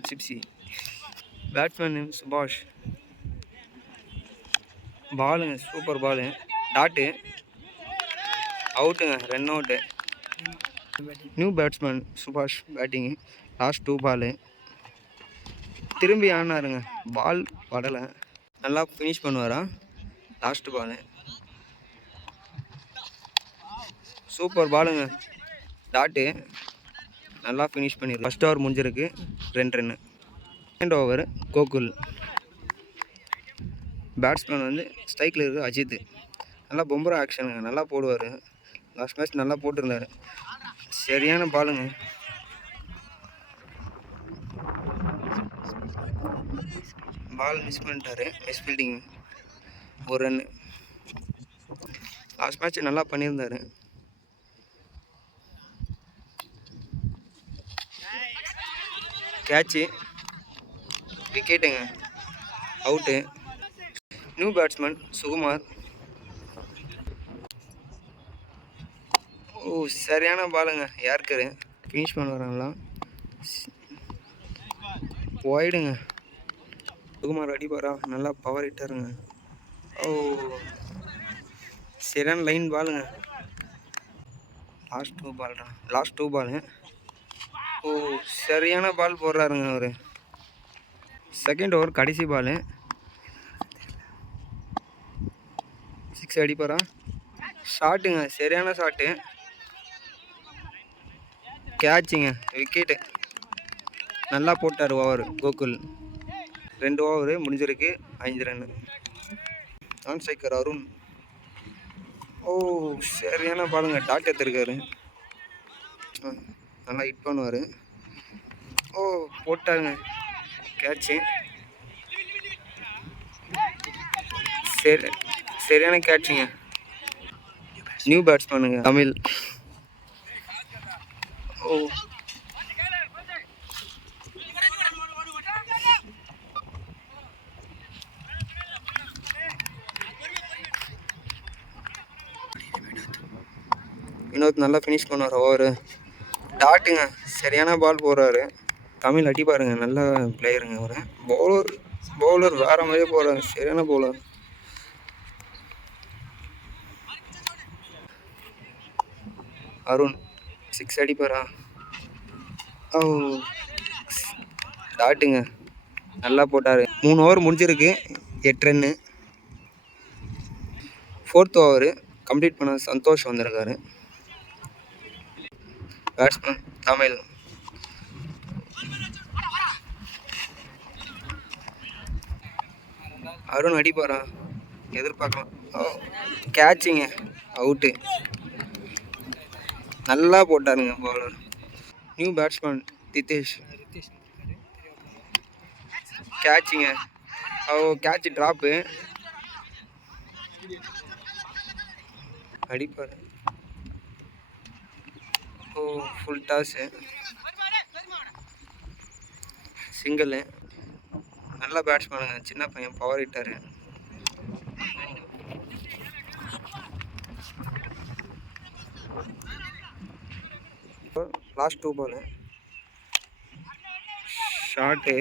HFC. Batsman name Subash. பாலுங்க super ball. Dot அவுட்டுங்க, run out. New batsman Subash batting. Last 2 ball. திரும்பி ஆனாருங்க, ball படலை. நல்லா ஃபினிஷ் பண்ணுவாரா? Last ball. சூப்பர் பாலுங்க, டாட்டு நல்லா ஃபினிஷ் பண்ணிடுது. ஃபஸ்ட் ஓவர் முடிஞ்சிருக்கு, 2 ரன்னு. Second over Gokul. பேட்ஸ்மேன் வந்து ஸ்ட்ரைக்கில் இருக்குது அஜித். நல்லா பொம்பரா ஆக்ஷனுங்க, நல்லா போடுவார். லாஸ்ட் மேட்ச் நல்லா போட்டிருந்தார். சரியான பாலுங்க. பால் மிஸ் பண்ணிட்டாரு, மிஸ் ஃபீல்டிங். 1 ரன்னு. லாஸ்ட் மேட்ச் நல்லா பண்ணியிருந்தார். கேட்சு, விக்கெட்டுங்க, அவுட்டு. New batsman Sukumar. ஓ சரியான பாலுங்க, யார்கரு ஃபினிஷ் பண்ண வராங்களா? ஒய்டுங்க, சுகுமார் அடிப்பாரா? நல்லா பவர் ஹிட்டாருங்க. ஓ சரியான லைன் பாலுங்க. லாஸ்ட் 2 பாலு. ஓ சரியான பால் போடுறாருங்க அவர். செகண்ட் ஓவர் கடைசி பாலு. 6 அடிப்பாரா? ஷாட்டுங்க, சரியான ஷாட்டு. கேட்சுங்க, விக்கெட்டு. நல்லா போட்டார் ஓவர் கோகுல். 2 ஓவரு முடிஞ்சிருக்கு, 5 ரன்னு. நான் ஸ்ட்ரைக்கர் அருண். ஓ சரியான பாலுங்க, டாட் எடுத்துருக்காரு. நல்லா ஹிட் பண்ணுவார். ஓ போட்டாருங்க, கேட்சு. சரியான கேட்சுங்க. நியூ பேட்ஸ்மேனுங்க தமிழ். ஓ வினோத் நல்லா ஃபினிஷ் பண்ணுவார் ஓவர். டாட்டுங்க, சரியான பால் போடுறாரு. தமிழ் அடிப்பாருங்க, நல்ல பிளேயருங்க அவர். பவுலர் வேறு மாதிரியே போடுறாரு, சரியான பவுலர். அருண் 6 அடிப்பாரா? ஓ டாட்டுங்க, நல்லா போட்டார். 3 ஓவர் முடிஞ்சிருக்கு, 8 ரன்னு. 4th ஓவர் கம்ப்ளீட் பண்ண சந்தோஷ் வந்திருக்காரு. பேட்ஸ்மேன் தமிழ். அருண் அடிப்பாரா? எதிர்பார்க்கலாம். ஓ கேட்சுங்க, அவுட்டு. நல்லா போட்டாருங்க பவுலர். New batsman Thithesh. கேட்சுங்க, ஓ கேட்ச் ட்ராப்பு. அடிப்பார். ஓ ஃபுல் டாஸு, சிங்கிள். நல்ல பேட்ஸ்மேனுங்க, சின்ன பையன், power hitter. Last 2 ball. Shot,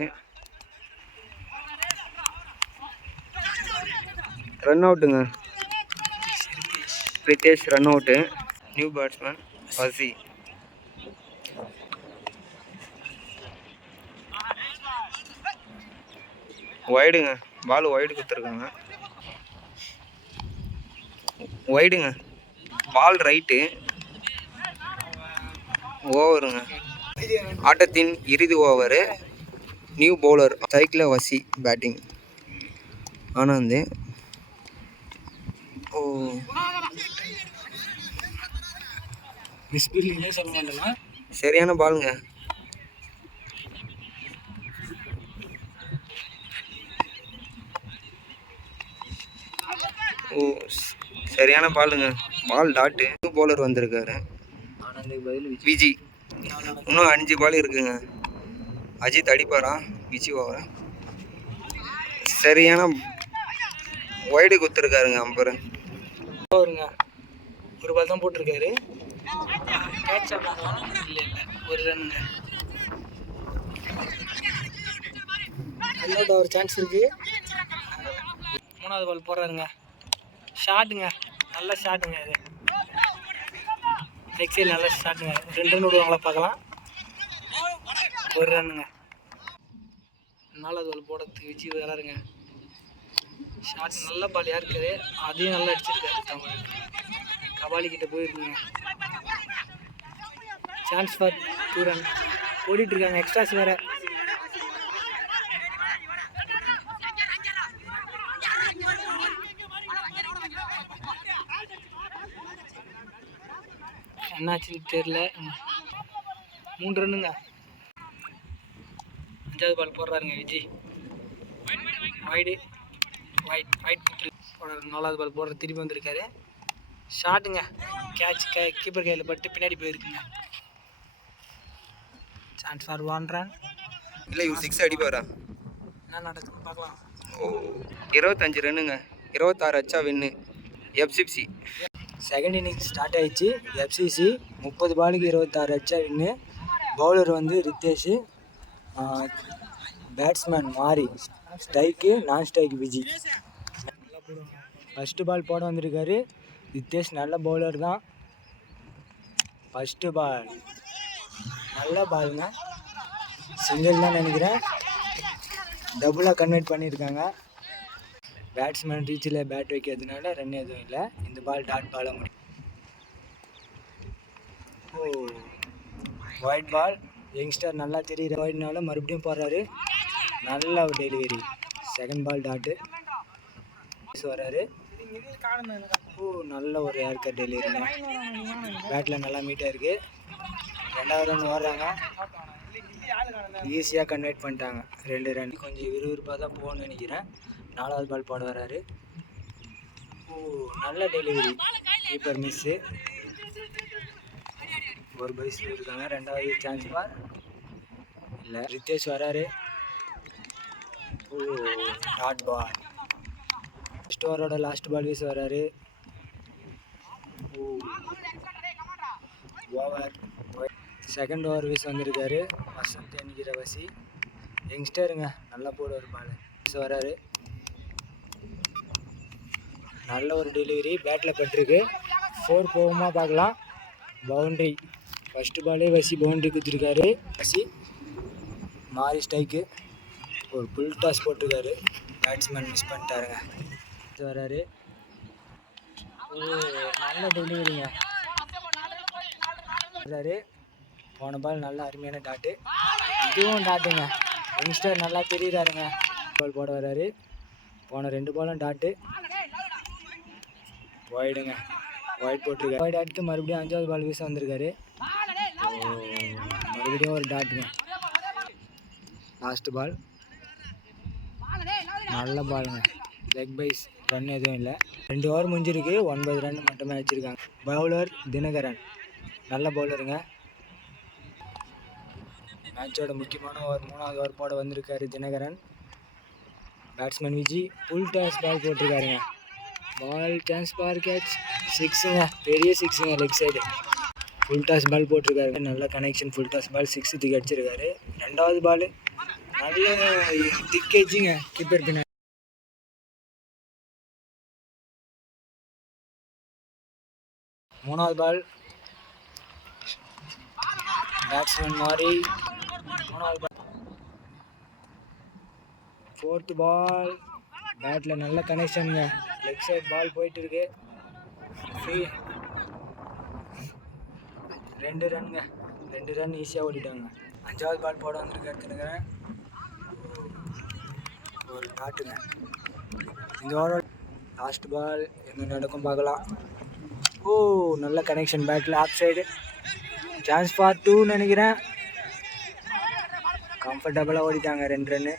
run அவுட்டுங்க. Prithesh run out. New batsman Vasi. ஒய்டுங்க, பால் ஒய்டு கொடுத்துருக்காங்க. ஒய்டுங்க, பால் ரைட்டு. ஓவருங்க, ஆட்டத்தின் இறுதி ஓவரு. நியூ பவுலர் சைக்கிள் வசி பேட்டிங். ஆனந்த். ஓ சரியான பாலுங்க. ஓ சரியான பாலுங்க, பால் டாட்டு. நியூ பவுலர் வந்திருக்காரு விஜி. இன்னும் 5 பால் இருக்குங்க. அஜித் அடிப்பாரா? விஜி ஓவரா? சரியான ஒய்டு கொடுத்துருக்காருங்க அம்பரு. ஓவருங்க, 1 பால் தான் போட்டிருக்காரு. கேட்ச் இல்லை, 1 ரன்னுங்க. இன்னொரு ஒரு சான்ஸ் இருக்குது. 3வது பால் போடுறாருங்க. ஷாட்டுங்க, நல்ல ஷாட்டுங்க. இது லெக் சைடு நல்ல ஷாட்டுங்க. 2 ரன் விடுவாங்களா பார்க்கலாம். 1 ரன்னுங்க. 4வது பால் போடுறதுக்கு விஜய் வராருங்க. ஷாட் நல்ல பால் இருக்குது, அதையும் நல்லா அடிச்சிருக்காரு தமிழ். கபாலி கிட்ட போயிருக்குங்க. சான்ஸ் ஃபார் 2 ரன் ஓடிட்டு இருக்காங்க. எக்ஸ்ட்ராஸ் வேற. என்னாச்சுன்னு தெரியல. 3 ரன்னுங்க. 5வது பால் போடுறாருங்க விஜய். வைடு வைட் 4வது பால் போடுற திருப்பி வந்திருக்காரு. ஷாட்டுங்க, கேட்ச் கீப்பர் கையில் பட்டு பின்னாடி போயிருக்குங்க. Chance for 1 run. இல்லை இவர் 6 அடிப்பாரா? என்ன நடக்குதுன்னு பார்க்கலாம். 25 ரன்னுங்க. 26 அச்சா வின்னு. எஃப்சிசி செகண்ட் இன்னிங்ஸ் ஸ்டார்ட் ஆயிடுச்சு. எஃப்சிசி 30 பாலுக்கு 26 அச்சா வின்னு. பவுலர் வந்து ரித்தேஷ், பேட்ஸ்மேன் மாறி, ஸ்ட்ரைக்கு நான் ஸ்ட்ரைக்கு விஜி. ஃபஸ்ட்டு பால் போட வந்திருக்காரு ரித்தேஷ். நல்ல பவுலர் தான். ஃபஸ்ட்டு பால் நல்ல பாலுங்க. சிங்கிள் தான் நினைக்கிறேன். டபுளாக கன்வெர்ட் பண்ணியிருக்காங்க. பேட்ஸ்மேன் ரீச்சில் பேட் வைக்கிறதுனால ரன் எதுவும் இல்லை. இந்த பால் டாட் பால முடியும். White ball. யங்ஸ்டர் நல்லா தெரியுற ஒயிட்னால மறுபடியும் போடுறாரு. நல்ல ஒரு டெலிவரி. செகண்ட் பால் டாட்டு வர்றாரு. நல்ல ஒரு ஏர் கட் டெலிவரிங்க. பேட்டில் நல்லா மீட்டாக இருக்குது. 2வது ரன் ஓடுறாங்க. ஈஸியாக கன்வெர்ட் பண்ணிட்டாங்க. 2 ரன். கொஞ்சம் விறுவிறுப்பாக தான் போகணும்னு நினைக்கிறேன். 4வது பால் போட வர்றாரு. நல்ல டெலிவரி. Keeper miss. ஒரு பைஸ் இருக்காங்க. 2வது சான்ஸ் பால் இல்லை. ரித்தேஷ் வராரு. Dot ball. ஃபஸ்ட் ஓவரோட லாஸ்ட் பால் வீச வராரு. ஓவர். செகண்ட் ஓவர் வீச வந்திருக்காரு வசந்த் என்கிற வசி. யங்ஸ்டருங்க, நல்லா போடுவார் பால். வீச வராரு. நல்ல ஒரு டெலிவரி. பேட்டில் பட்டிருக்கு. 4 போகுமா பார்க்கலாம். பவுண்ட்ரி. ஃபஸ்ட்டு பாலே வசி பவுண்ட்ரி குத்திருக்காரு. வசி மாறி ஸ்ட்ரைக்கு. ஒரு புல் டாஸ் போட்டிருக்காரு. பேட்ஸ்மேன் மிஸ் பண்ணிட்டாருங்க. வராரு. நல்ல டெலிவரிங்க. வராரு. போன பால் நல்ல அருமையான டாட்டு. இதுவும் டாட்டுங்க. யங்ஸ்டர் நல்லா தெரியுறாருங்க. பால் போட வர்றாரு. போன 2 பாலும் டாட்டு. ஒயிடுங்க. ஒயிட் போட்டிருக்காரு. ஒயிட் அடுத்து மறுபடியும் 5வது பால் வீச வந்திருக்காரு. மறுபடியும் ஒரு டாட்டுங்க. லாஸ்ட் பால் நல்ல பாலுங்க. லெக் பைஸ். ரன் எதுவும் இல்லை. 2 ஓவர் முடிஞ்சிருக்கு. 9 ரன் மட்டுமே வச்சுருக்காங்க. பவுலர் தினகரன், நல்ல பவுலருங்க. மேட்சோட முக்கியமான ஓவர் 3வது ஓவர் போட வந்திருக்காரு Dhinakaran. Batsman Viji full toss ball போட்டிருக்காருங்க. Ball chance for catch. 6ங்க, பெரிய 6ங்க. Leg side full toss ball போட்டிருக்காரு. நல்ல கனெக்ஷன். ஃபுல் டாஸ் பால் 6 தூக்கி அடிச்சிருக்காரு. 2வது பால் நல்ல திக்கேஜிங்க. கீப்பர் பின்னாடி. 3வது பால் பேட்ஸ்மேன் மாறி. 3வது பால். 4th பால் பேட்டில் நல்ல கனெக்ஷனுங்க. லெக் சைட் பால் போயிட்டு இருக்கு. 2 ரன்ங்க. 2 ரன் ஈஸியாக ஓடிட்டாங்க. 5வது பால் போட வந்திருக்காரு தினகரன். ஒரு டாட்டுங்க. இந்த ஓவர் லாஸ்ட் பால் என்ன நடக்கும் பார்க்கலாம். நல்ல கனெக்ஷன். பேட்டில் ஆஃப் சைடு. சான்ஸ் ஃபார் 2 நினைக்கிறேன். கம்ஃபர்டபுளாக ஓடிட்டாங்க. 2 ரன்னு.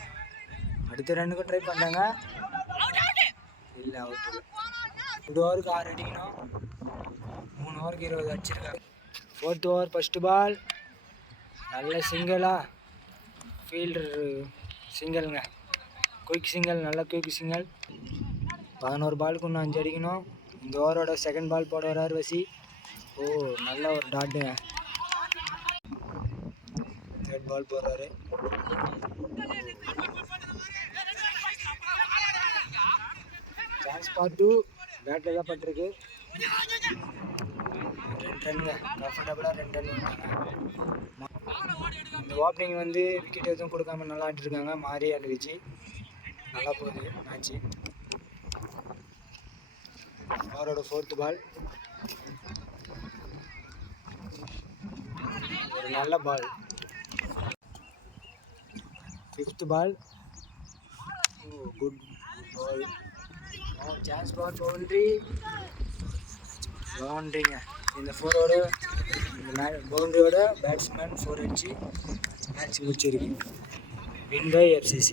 அடுத்த ரன்னுக்கும் ட்ரை பண்ணாங்க. இல்லை, அவுட் இல்லை. 2 ஓவருக்கு 6 அடிக்கணும். 3 ஓவருக்கு 20 அடிச்சிருக்காங்க. 4th ஓவர் ஃபஸ்ட்டு பால் நல்ல சிங்கிளா. ஃபீல்டர் சிங்கிள்ங்க. Quick single. நல்ல குயிக் சிங்கிள். 11 பாலுக்கு இன்னும் 5 அடிக்கணும். இந்த ஓவரோட செகண்ட் பால் போட வராரு வசி. நல்ல ஒரு டாட்டுங்க. 3rd பால் போடுறாரு. சான்ஸ் பார்த்து பேட்டில் தான் பட்டிருக்கு. 2 ரன்னுங்க கம்ஃபர்டபுளாக 2 ரன் வந்தாங்க. இந்த ஓப்பனிங் வந்து விக்கெட் எதுவும் கொடுக்காம நல்லா ஆடிட்டுருக்காங்க. மாறி அண்ட் விஜி நல்லா போகுது மேட்ச்சு. அவரோட 4th பால் ஒரு நல்ல பால். 5th பால் குட் பால். சான்ஸ் பால் பவுண்ட்ரிங்க. இந்த 4ஓட இந்த பவுண்ட்ரியோட பேட்ஸ்மேன் 4 அடிச்சு மேட்ச் முடிச்சிருக்கு. Win by FCC.